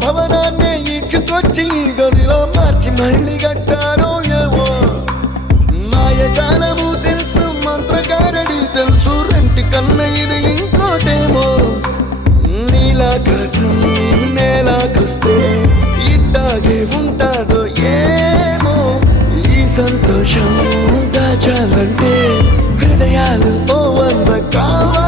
భవనాన్ని ఈడ్చుకొచ్చి గదిలో మార్చి మళ్ళీ కట్టారో ఏమో మాయజాలము తెలుసు మంత్రగారడి తెలుసు రెంటి కన్న ఇది ఇంకోటేమో నీలాకాశం నేలాకొస్తే ఇట్టాగే ఉంటాదో ఏమో ఈ సంతోషం దాచాలంటే హృదయాలు ఓ వంద కావాలి